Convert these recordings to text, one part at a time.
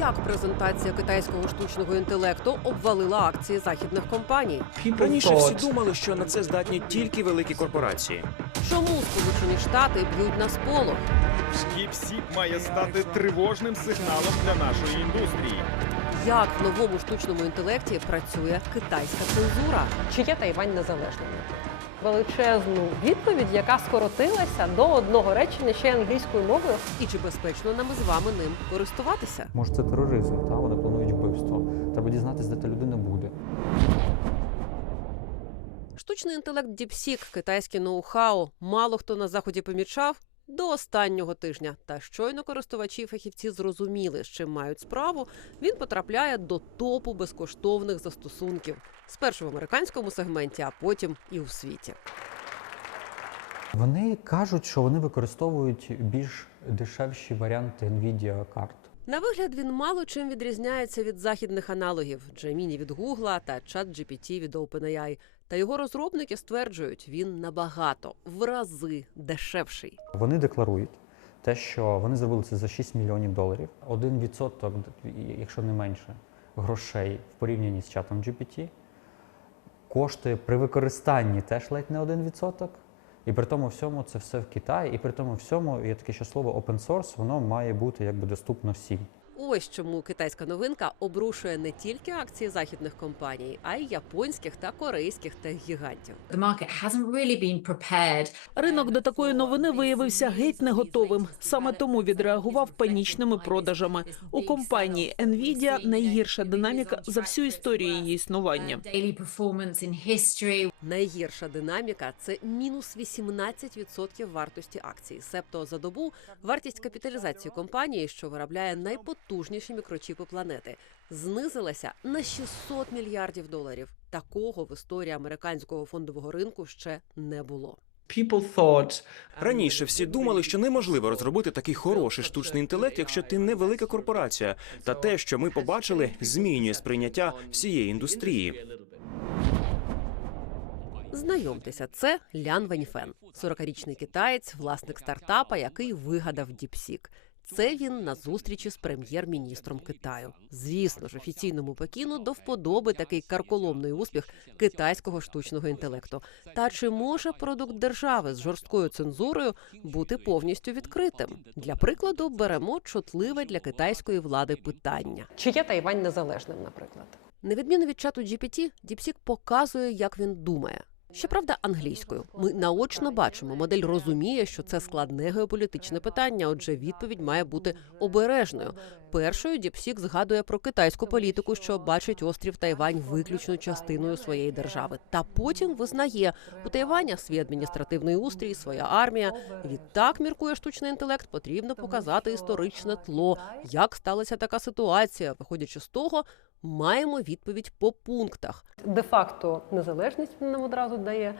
Як презентація китайського штучного інтелекту обвалила акції західних компаній? Раніше всі думали, що на це здатні тільки великі корпорації. Чому Сполучені Штати б'ють на сполох? Скіп-сіп має стати тривожним сигналом для нашої індустрії. Як в новому штучному інтелекті працює китайська цензура? Чи є Тайвань незалежним? Величезну відповідь, яка скоротилася до одного речення ще й англійською мовою. І чи безпечно нам з вами ним користуватися? Може, це тероризм, та вони планують вбивство. Треба дізнатися, де та людина буде. Штучний інтелект DeepSeek, китайське ноу-хау, мало хто на заході помічав до останнього тижня. Та щойно користувачі і фахівці зрозуміли, з чим мають справу. Він потрапляє до топу безкоштовних застосунків. Спершу в американському сегменті, а потім і у світі. Вони кажуть, що вони використовують більш дешевші варіанти Nvidia карт. На вигляд він мало чим відрізняється від західних аналогів Gemini від Google та ChatGPT від OpenAI. Та його розробники стверджують, він набагато в рази дешевший. Вони декларують те, що вони зробили це за 6 мільйонів доларів. Один відсоток, якщо не менше, грошей в порівнянні з чатом GPT коштує при використанні теж ледь не один відсоток. І при тому всьому це все в Китаї, і при тому всьому є таке ще слово open source, воно має бути якби доступно всім. Ось чому китайська новинка обрушує не тільки акції західних компаній, а й японських та корейських тех-гігантів. Ринок до такої новини виявився геть не готовим. Саме тому відреагував панічними продажами. У компанії Nvidia найгірша динаміка за всю історію її існування. Найгірша динаміка це мінус 18% вартості акцій. Себто за добу вартість капіталізації компанії, що виробляє найпотужніші мікрочіпи планети, знизилася на 600 мільярдів доларів. Такого в історії американського фондового ринку ще не було. Раніше всі думали, що неможливо розробити такий хороший штучний інтелект, якщо ти не велика корпорація. Та те, що ми побачили, змінює сприйняття всієї індустрії. Знайомтеся, це Лян Ваньфен, 40-річний китаєць, власник стартапа, який вигадав DeepSeek. Це він на зустрічі з прем'єр-міністром Китаю. Звісно ж, офіційному Пекіну до вподоби такий карколомний успіх китайського штучного інтелекту. Та чи може продукт держави з жорсткою цензурою бути повністю відкритим? Для прикладу, беремо чутливе для китайської влади питання: чи є Тайвань незалежним, наприклад? На відміну від чату GPT, DeepSeek показує, як він думає. Щоправда, англійською ми наочно бачимо, модель розуміє, що це складне геополітичне питання. Отже, відповідь має бути обережною. Першою Діпсік згадує про китайську політику, що бачить острів Тайвань виключно частиною своєї держави. Та потім визнає у Тайваня свій адміністративний устрій, своя армія. Відтак міркує штучний інтелект. Потрібно показати історичне тло, як сталася така ситуація. Виходячи з того, маємо відповідь по пунктах. Де-факто незалежність він нам одразу дає.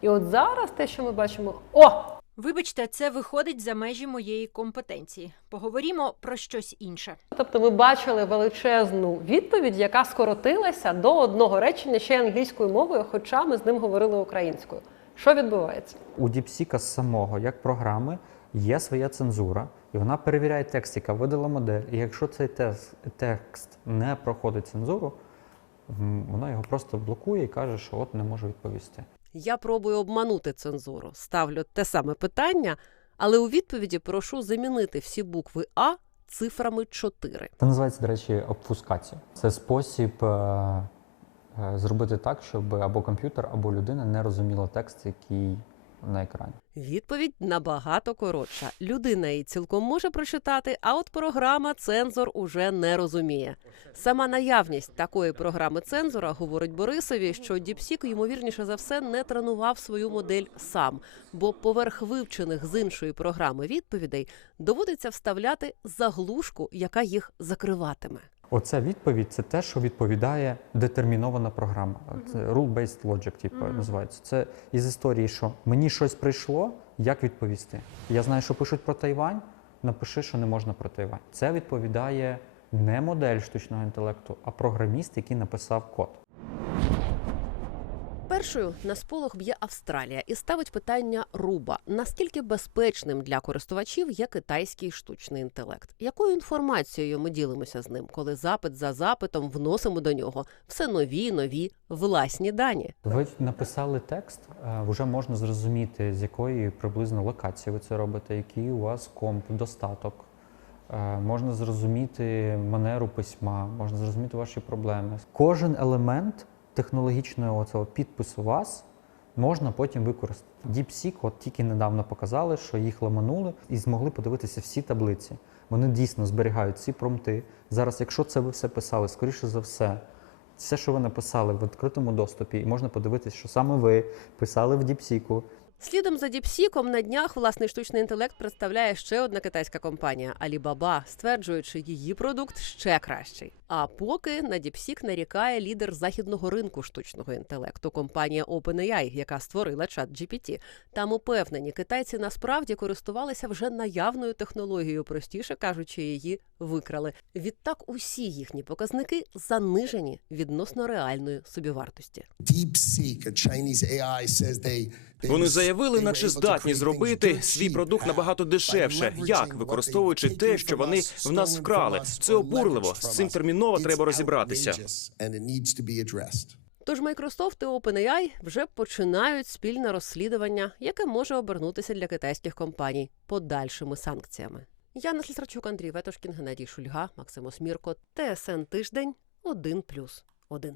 І от зараз те, що ми бачимо, о! Вибачте, це виходить за межі моєї компетенції. Поговоримо про щось інше. Тобто ми бачили величезну відповідь, яка скоротилася до одного речення ще англійською мовою, хоча ми з ним говорили українською. Що відбувається? У DeepSeek самого, як програми, є своя цензура, і вона перевіряє текст, яка видала модель. І якщо цей текст, текст не проходить цензуру, вона його просто блокує і каже, що от не може відповісти. Я пробую обманути цензуру, ставлю те саме питання, але у відповіді прошу замінити всі букви А цифрами 4. Це називається, до речі, обфускація. Це спосіб е, е, зробити так, щоб або комп'ютер, або людина не розуміла текст, який на екрані. Відповідь набагато коротша. Людина її цілком може прочитати, а от програма цензор уже не розуміє. Сама наявність такої програми цензора говорить Борисові, що Діпсік ймовірніше за все не тренував свою модель сам, бо поверх вивчених з іншої програми відповідей доводиться вставляти заглушку, яка їх закриватиме. Оця відповідь це те, що відповідає детермінована програма. Це rule-based logic, типу, називається. Це із історії, що мені щось прийшло, як відповісти? Я знаю, що пишуть про Тайвань, напиши, що не можна про Тайвань. Це відповідає не модель штучного інтелекту, а програміст, який написав код. Першою на сполох б'є Австралія і ставить питання Руба: наскільки безпечним для користувачів є китайський штучний інтелект? Якою інформацією ми ділимося з ним, коли запит за запитом вносимо до нього все нові нові власні дані? Ви написали текст, е, вже можна зрозуміти, з якої приблизно локації ви це робите, який у вас комп, достаток. Е, Можна зрозуміти манеру письма, можна зрозуміти ваші проблеми. Кожен елемент технологічного цього підпису вас можна потім використати. DeepSeek от тільки недавно показали, що їх ламанули і змогли подивитися всі таблиці. Вони дійсно зберігають ці промти. Зараз, якщо це ви все писали, скоріше за все, все, що ви написали в відкритому доступі, і можна подивитися, що саме ви писали в DeepSeek. Слідом за Діпсіком на днях власний штучний інтелект представляє ще одна китайська компанія Alibaba, стверджуючи, її продукт ще кращий. А поки на Діпсік нарікає лідер західного ринку штучного інтелекту компанія OpenAI, яка створила чат GPT. Там упевнені, китайці насправді користувалися вже наявною технологією, простіше кажучи, її викрали. Відтак усі їхні показники занижені відносно реальної собівартості. DeepSeek, a Chinese AI, says they. Вони заявили, наче здатні зробити свій продукт набагато дешевше. Як використовуючи те, що вони в нас вкрали. Це обурливо. З цим терміново треба розібратися. Тож Microsoft і OpenAI вже починають спільне розслідування, яке може обернутися для китайських компаній подальшими санкціями. Яна Слісарчук, Андрій Ветошкін, Геннадій Шульга, Максим Осмірко, ТСН Тиждень, 1+,1.